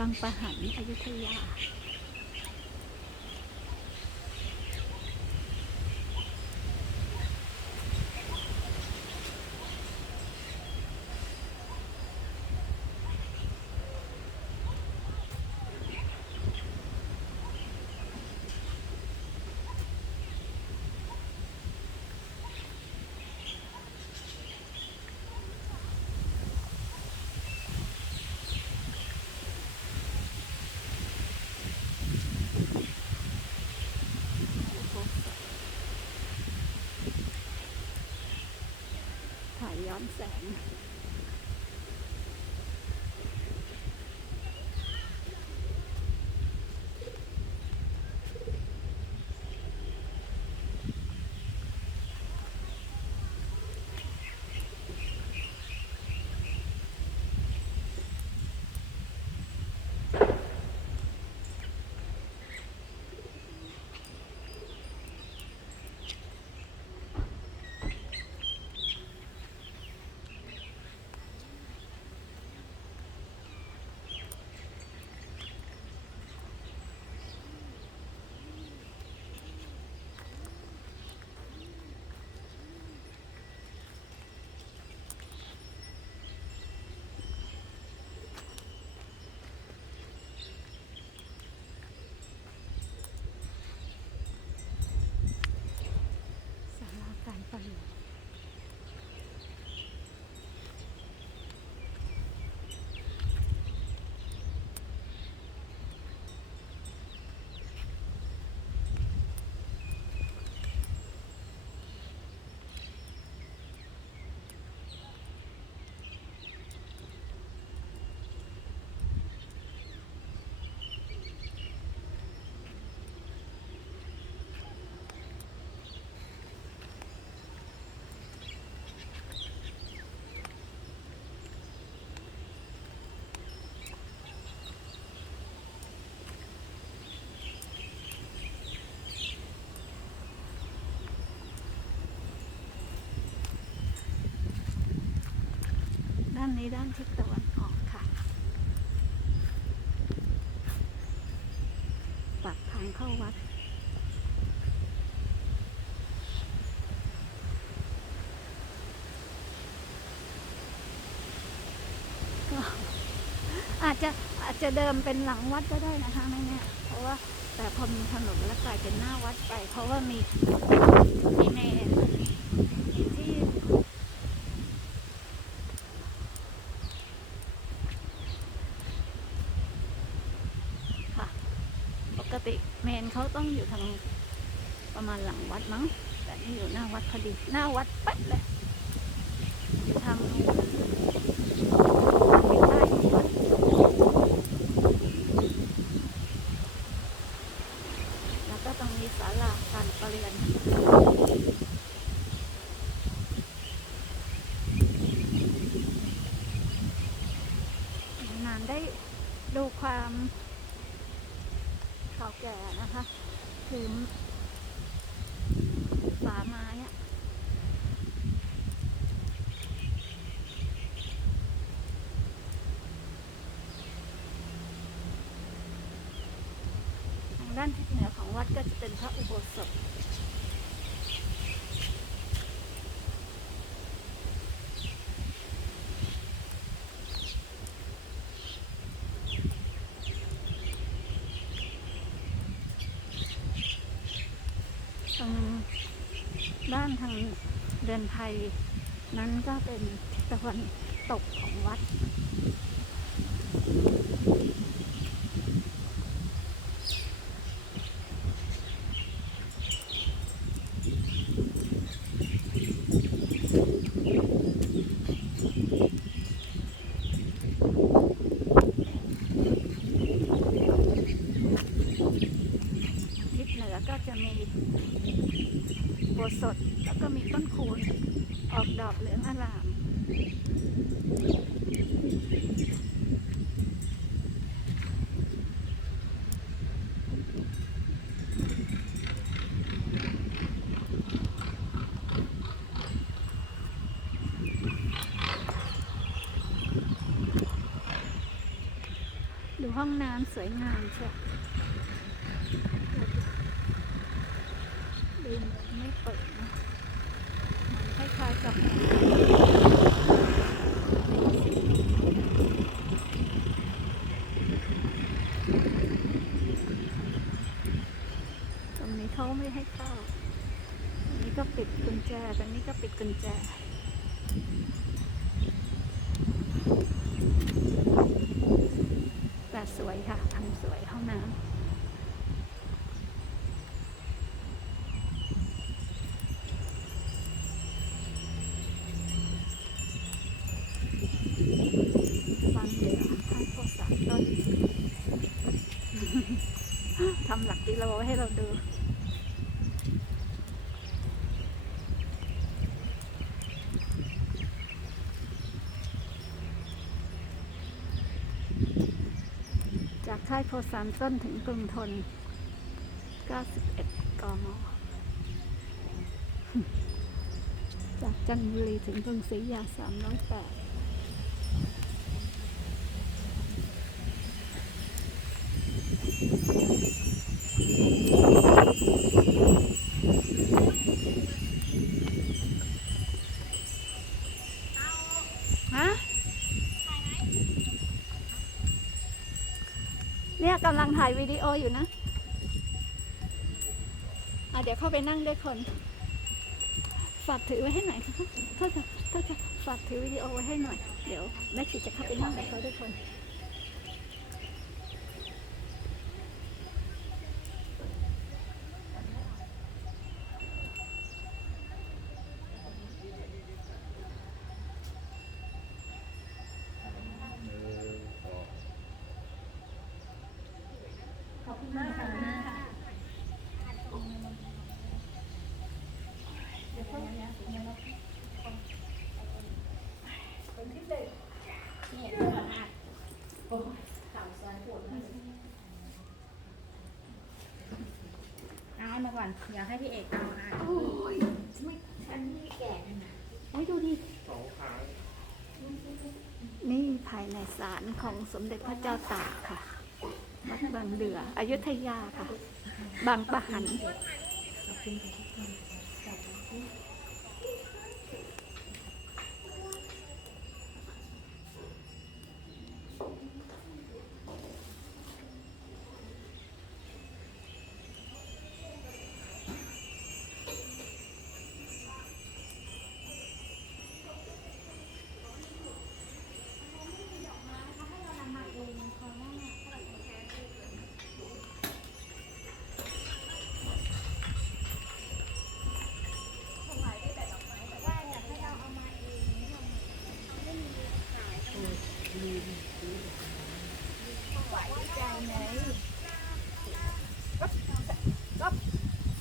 บางประหันอยุธยา ถ่ ด้านด้านทิศตะวันออกค่ะปากทางเข้าวัด ก็อาจจะอาจจะเดิมเป็นหลังวัดก็ได้นะคะไม่แน่เพราะว่าแต่พอมีถนนแล้วกลายเป็นหน้าวัดไป เพราะว่ามีมีเมนมีที่ ค่ะ ปก ติเมนเขาต้องอยู่ทางประมาณหลังวัดมั้ง แต่นี่อยู่หน้าวัดพอดี หน้าวัดปั๊ดเลยอยู่ทางนู้นใต้ของวัดแล้วก็ตรงนี้ศาลาการประเรียน นานได้ดูความเก่าแก่นะคะ คือฝาไม้อะทางด้านทิศเหนือของ วัดก็จะเป็นพระอุโบสถด้านทางเดินไทยนั้นก็เป็นตะวันตกของวัด ทิศเห จะ มีโบวสดแล้วก็มีต้นคูณออกดอกเหลืองอลามดูห้องน้ำสวยงามใช่ดูเหมือนไม่เปิดนะมันคล้ายๆกับตรงนี้เขาไม่ให้เข้าตรงนี้ก็ปิดกุญ แจตอนนี้ก็ปิดกุญแจ แต่สวยค่ะทำสวยห้องน้ำบางเดือท่านโพสามต้น ทำหลักกิโลให้เราดู จาก ค่ายโพสามต้นถึงกรุงทน 91 กม จากจันทบุรีถึงกรุงศรีอยา 308 ฮะ เนี่ยกำลังถ่ายวิดีโออยู่นะอะเดี๋ยวเข้าไปนั่งด้วยคน ฝากถือไว้ให้หน่อยค่ะถ้าจะถ้าจะฝากถือวิดีโอไว้ให้หน่อย เดี๋ยวแม่ชีจะเข้าไปนั่งกับเขาด้วยคน ขอบคุณมากค่ะคนที่เด็ก เนี่ยเรื่องอะโอ้ยเข่าซ้ายปวดมากเลยเอาอันมาก่อนอยากให้พี่เอกเอาอะโอ้ยไม่ฉันไม่แก่ขนาดโอ้ยดูดินี่ภายในศาลของสมเด็จพระเจ้าตากค่ะวัดบางเดืออยุธยาค่ะ บางปะหันใ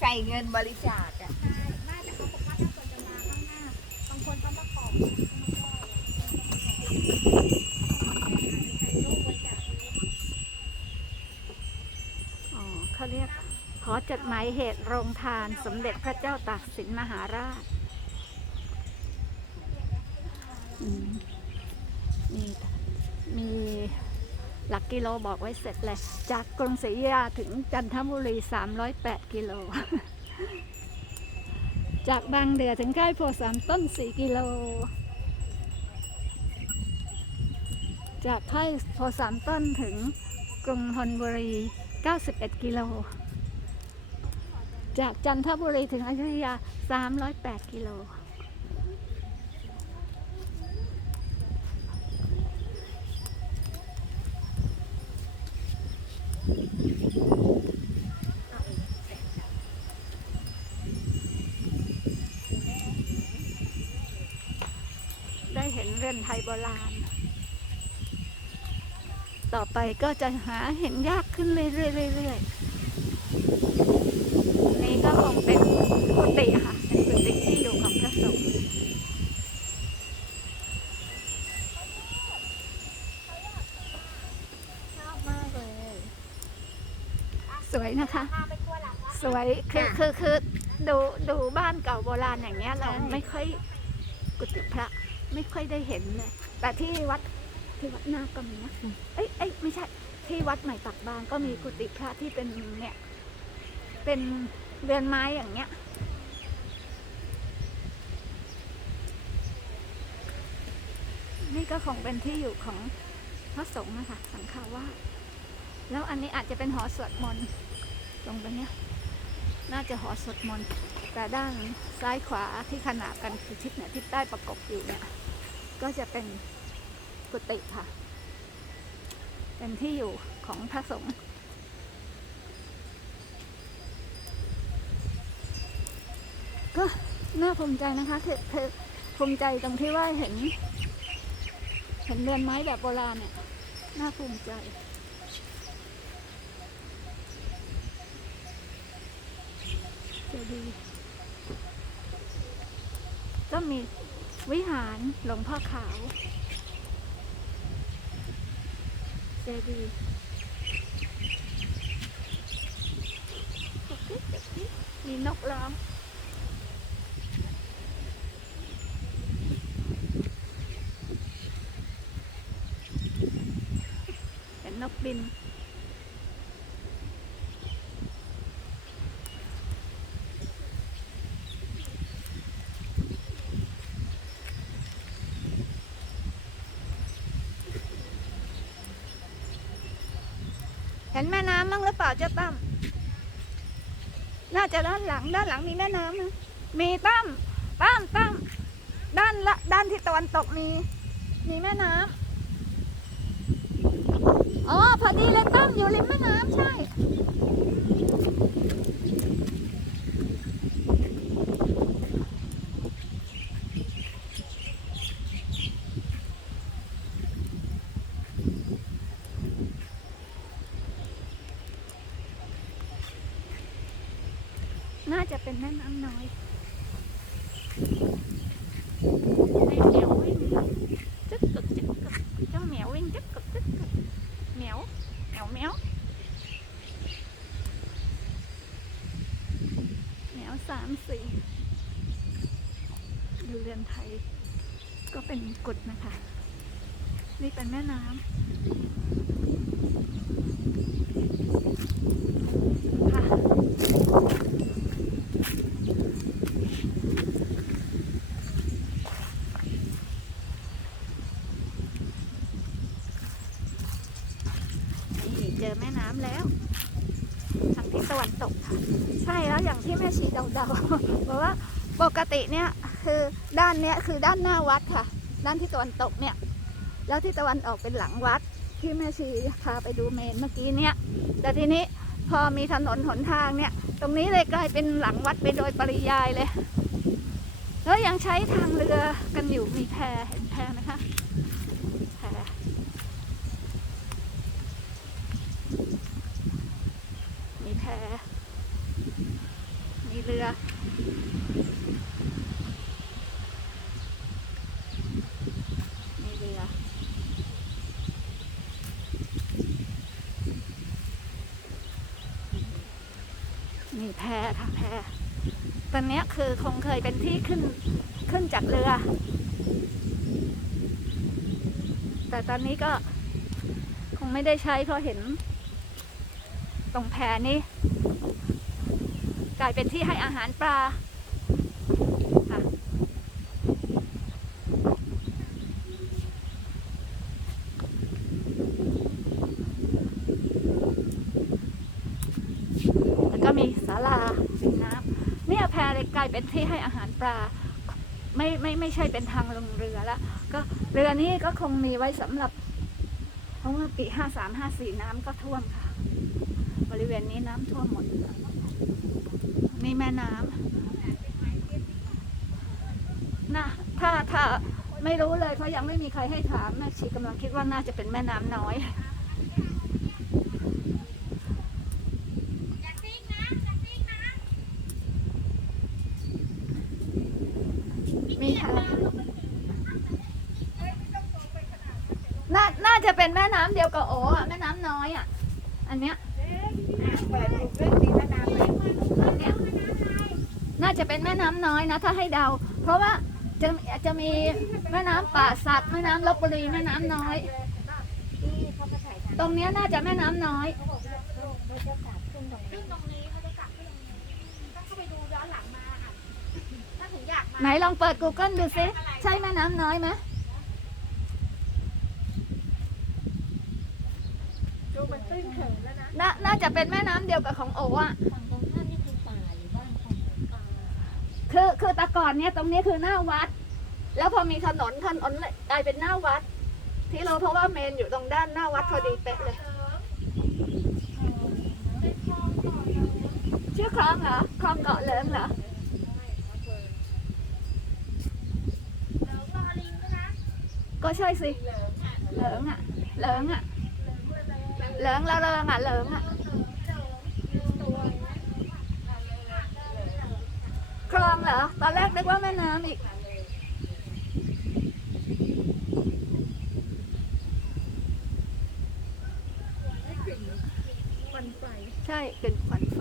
ส่เงินบริจาคอะไม่แต่เขาบอกว่าถ้าคนจะมาข้างหน้าบางคนก็มาขอใส่รูปบริจาคอ๋อเขาเรียกขอจดหมายเหตุโรงทานสมเด็จพระเจ้าตากสินมหาราชอืมมีมีหลั กิโลบอกไว้เสร็จเลยจากกรุงศรีอยุธยาถึงจันทบุรี 308 กิโล จากบางเดือถึงค่ายโพสามต้น 4 กิโล จากค่ายโพสามต้นถึงกรุงธนบุรี 91 กิโล จากจันทบุรีถึงอยุธยา 308 กิโล ได้เห็นเรือนไทยโบราณ ต่อ ไปก็จะหาเห็นยากขึ้นเรื่อยๆเรื่อยๆนี่ก็คงเป็นกุฏิค่ะเป็นกุฏิที่อยู่ของพระสงฆ์ชอบมากเลยสวยนะคะพาไปทัวร์หลังวัดสวยคือคือคือดูดูบ้านเก่าโบราณอย่างเงี้ยเราใช่ไม่ค่อยกุฏิพระไม่ค่อยได้เห็นเลยแต่ที่วัดที่วัดนาคก็มีนะเอ้ย เอ้ยไม่ใช่ที่วัดใหม่ปักบางก็มีกุฏิพระที่เป็นเนี่ย เป็นเรือนไม้อย่างเงี้ย นี่ก็คงเป็นที่อยู่ของพระสงฆ์นะคะสังฆาวาสแล้วอันนี้อาจจะเป็นหอสวดมนต์ตรงไปเนี้ย น่าจะหอสวดมนต์แต่ด้านซ้ายขวาที่ขนานกันคือทิศเหนือทิศใต้ประกบอยู่เนี่ย ก็จะเป็นกุฏิค่ะ เป็นที่อยู่ของพระสงฆ์ก็น่าภูมิใจนะคะคือคือภูมิใจตรงที่ว่าเห็น เห็นเรือนไม้แบบโบราณเนี่ยน่าภูมิใจจะดีก็มีวิหารหลวงพ่อขาว เจดีมีนกร้องเห็นนกบิน ห็นแม่น้ำมั้งหรือเปล่าเจ้าตั้มน่าจะด้านหลัง ด้านหลังมีแม่น้ำนะมีตั้มตั้มตั้มด้านละด้านที่ตะวันตกมี มีแม่น้ำอ๋อพอดีเลยตั้มอยู่ริมแม่น้ำใช่ เป็นแม่น้ำน้อยในเหมียววิ่งจึ๊กกึกจึ๊กกึกเจ้าเหมียววิ่งจึ๊กกึกจึ๊กกึกเหมียวเหมียวเหมียวเหมียวสามสี่ดูเรือนไทย ก็เป็นกุดนะคะ นี่เป็นแม่น้ำค่ะ นี่เจอ แม่น้ำแล้วทางทิศตะวันตกค่ะใช่แล้วอย่างที่แม่ชีเดาๆเพราะว่าปกติเนี่ยคือด้านเนี้ยคือด้านหน้าวัดค่ะ ด้านที่ตะวันตกเนี่ย แล้วที่ตะวันออกเป็นหลังวัดที่แม่ชีพาไปดูเมนเมื่อกี้เนี่ย แต่ทีนี้พอมีถนนหนทางเนี่ย ตรงนี้เลยกลายเป็นหลังวัดไปโดยปริยายเลย แล้วยังใช้ทางเรือกันอยู่มีแพเห็นแพนะคะแพ มีแพ มีเรือ มีเรือมีแพค่ะแพตอนนี้คือคงเคยเป็นที่ขึ้นขึ้นจากเรือ แต่ตอนนี้ก็คงไม่ได้ใช้เพราะเห็น ตรงแพนี้ กลายเป็นที่ให้อาหารปลาค่ะแล้วก็มีศาลาริมน้ำ เลยกลายเป็นที่ให้อาหารปลา ไม่ไม่ไม่ใช่เป็นทางลงเรือละก็เรือนี้ก็คงมีไว้สำหรับเพราะว่าปีห้าสามห้าสี่น้ำก็ท่วมค่ะ บริเวณนี้น้ำท่วมหมดนี่แม่น้ำนะถ้าถ้าไม่รู้เลยเพราะยังไม่มีใครให้ถามแม่ชีกำลังคิดว่าน่าจะเป็นแม่น้ำน้อย อย่าซิ่ง จะ เป็นแม่น้ำเดียวกับโอ๋อะแม่น้ำน้อยอะ อันเนี้ยเปิดถูกเรื่องดีมะนาวเลยอันเนี้ยน่าจะเป็นแม่น้ำน้อยนะ ถ้าให้เดา เพราะว่าจะจะมีแม่น้ำป่าสักแม่น้ำลบบุรีแม่น้ำน้อยที่เขามาถ่ายทำตรงเนี้ยน่าจะแม่น้ำน้อยเขาบอกว่าเขาจะกลับขึ้นตรงขึ้นี้นตรงนี้เขาจะกลับขึ้นตรงนี้ต้องเข้าไปดูย้อนหลังมาอะถ้าถึงอยากมาไหนลองเปิด Google ดูซิใช่แม่น้ำน้อยไหม ดูมั นตื้นเขินแล้วนะน่าน่าจะเป็นแม่น้ำเดียวกับของโอ๋อะฝั่งตรงข้ามนี่คือป่าหรือบ้านของป่าคือคือแต่ก่อนเนี่ยตรงนี้คือหน้าวัด แล้วพอมีถนนถนนเลยกลายเป็นหน้าวัด ที่เราเพราะว่าเมนอยู่ตรงด้านหน้าวัดพอดีเป๊ะเลย ชื่อคลองเหรอคลองเกาะเหลิงเหรอแล้วรอลิงด้วยนะก็ใช่สิเหลิงอะเหลิงอะ เหลิงละเริงอะเหลิงอะคลองเหรอ ตอนแรกนึกว่าแม่น้ำอีก ควันไฟ ใช่ เป็นควันไฟ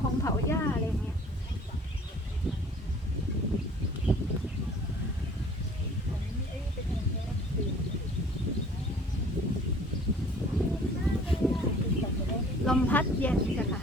คงเผาหญ้าอะไรอย่างเงี้ย ลมพัดเย็นจ้ะ ค่ะ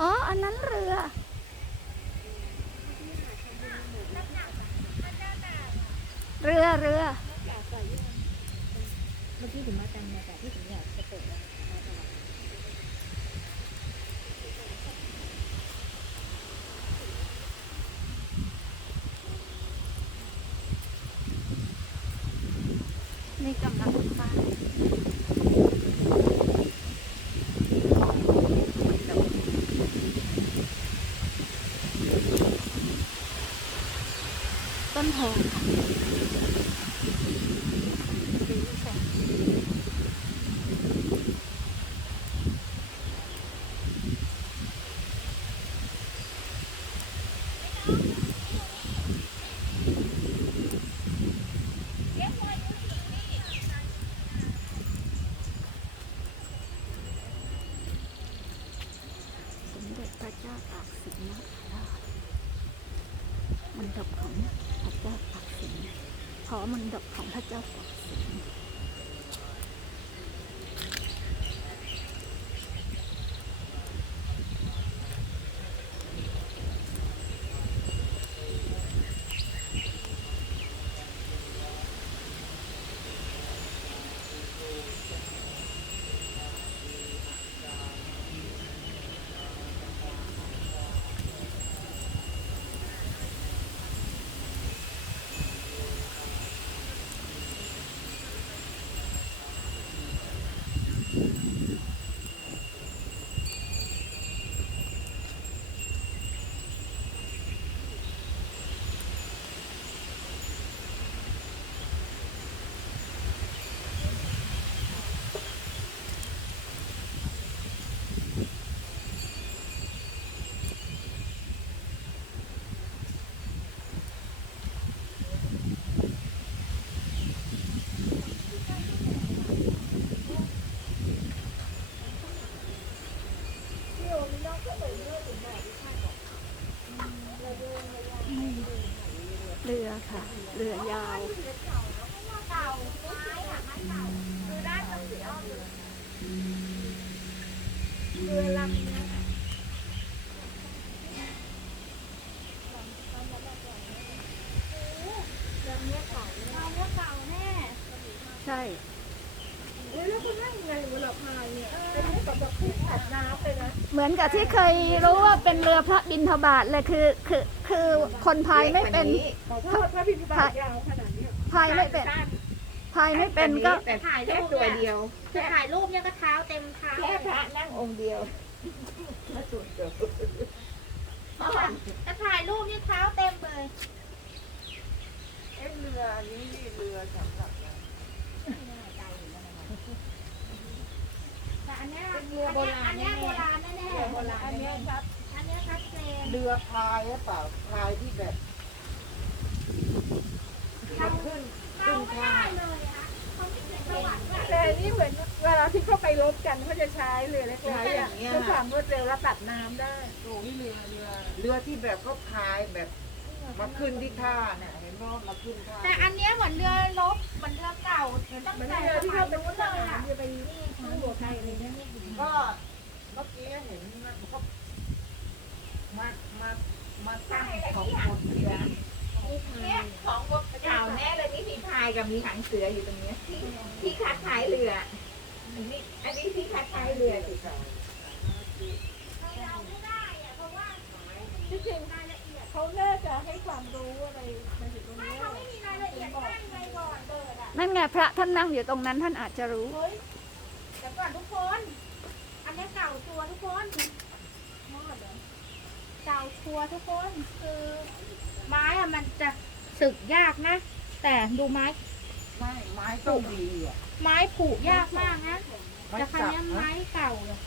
อ๋อ อันนั้นเรือ เรือเรือ เมื่อกี้ถึงมาจังเนี่ยแต่ที่ถึงเนี่ยจะเปิดแล้ว นะเหมือนกับที่เคยรู้ว่าเป็นเรือพระบินทบาทเลยคือคือคือคนพายไม่เป็นแต่ถ้าพระพิมพ์บาทยาวขนาดนี้พายไม่เป็นพายไม่เป็นก็แต่ถ่ายแค่รูปตัวเนี่ยเดียวจะถ่ายรูปเนี่ยก็เท้าเต็มเท้าแค่พระนั่งองค์เดียวมาสุดเดียวจะถ่ายรูปเนี่ยเท้าเต็มเลยเอ็เรือนี้เรือสำหรับ แต่ อันเนี้ยเป็นเรือโบราณอันเนี้ยแน่ๆโบราณแน่เรือโบราณอันอันเนี้นี้ยครับอันเนี้ยชัดเจนเรือพายหรือเปล่าพายที่แบบมันขึ้นเข้าไม่ได้เลยอะเขาไม่เขียนประวัติว่าแต่นี่เหมือนเวลาที่เขาไปรบกันเขาจะใช้เรือเล็กๆอย่างเงี้ยเพื่อความรวดเร็วและตัดน้ำได้โอ้ยเรือเรือเรือที่แบบเขาพายแบบ มาขึ้นที่ท่าเนี่ยเห็นว่ามาขึ้นท่าแต่อันเนี้ยเหมือนเรือรบเหมือนเรือเก่าตั้งมันแต่เรือสที่มัยเขาเป็นนู้นเลยหารอะจะไปนี่ข้างหัวใครอะไรเนี่ยก็เมื่อกี้เห็นมันเขามามามาตั้งของบนเรือเนี่ยของบนเก่าแน่เลยนี่มีพายกับมีหางเสืออยู่ตรงเนี้ยที่ที่คัดท้ายเรืออันนี้อันนี้ที่คัดท้ายเรือสิที่จริง เขาน่าจะให้ความรู้อะไรมาถึงตรงนี้เขาไม่มีรายละเอียดให้ไงก่อนเปิดอะนั่นไงพระท่านนั่งอยู่ตรงนั้นท่านอาจจะรู้ เฮ้ยเดี๋ยวก่อนทุกคน อันเนี้ยเก่าชัวร์ทุกคนมอดเหรอเก่าชัวร์ทุกคนคือไม้อะมันจะสึกยากนะ แต่ดูไม้ไม่ไม้ต้องดีอะไม้ผูกยากมากนะไม้แต่คันสักนี้ยนะไม้เก่าอะ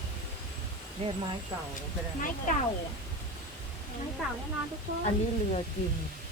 เนี่ยไม้เก่านะแสดงไม้ว่าเก่าอะ ไม่เก่าแน่นอนทุกคน อันนี้เรือจริงอัน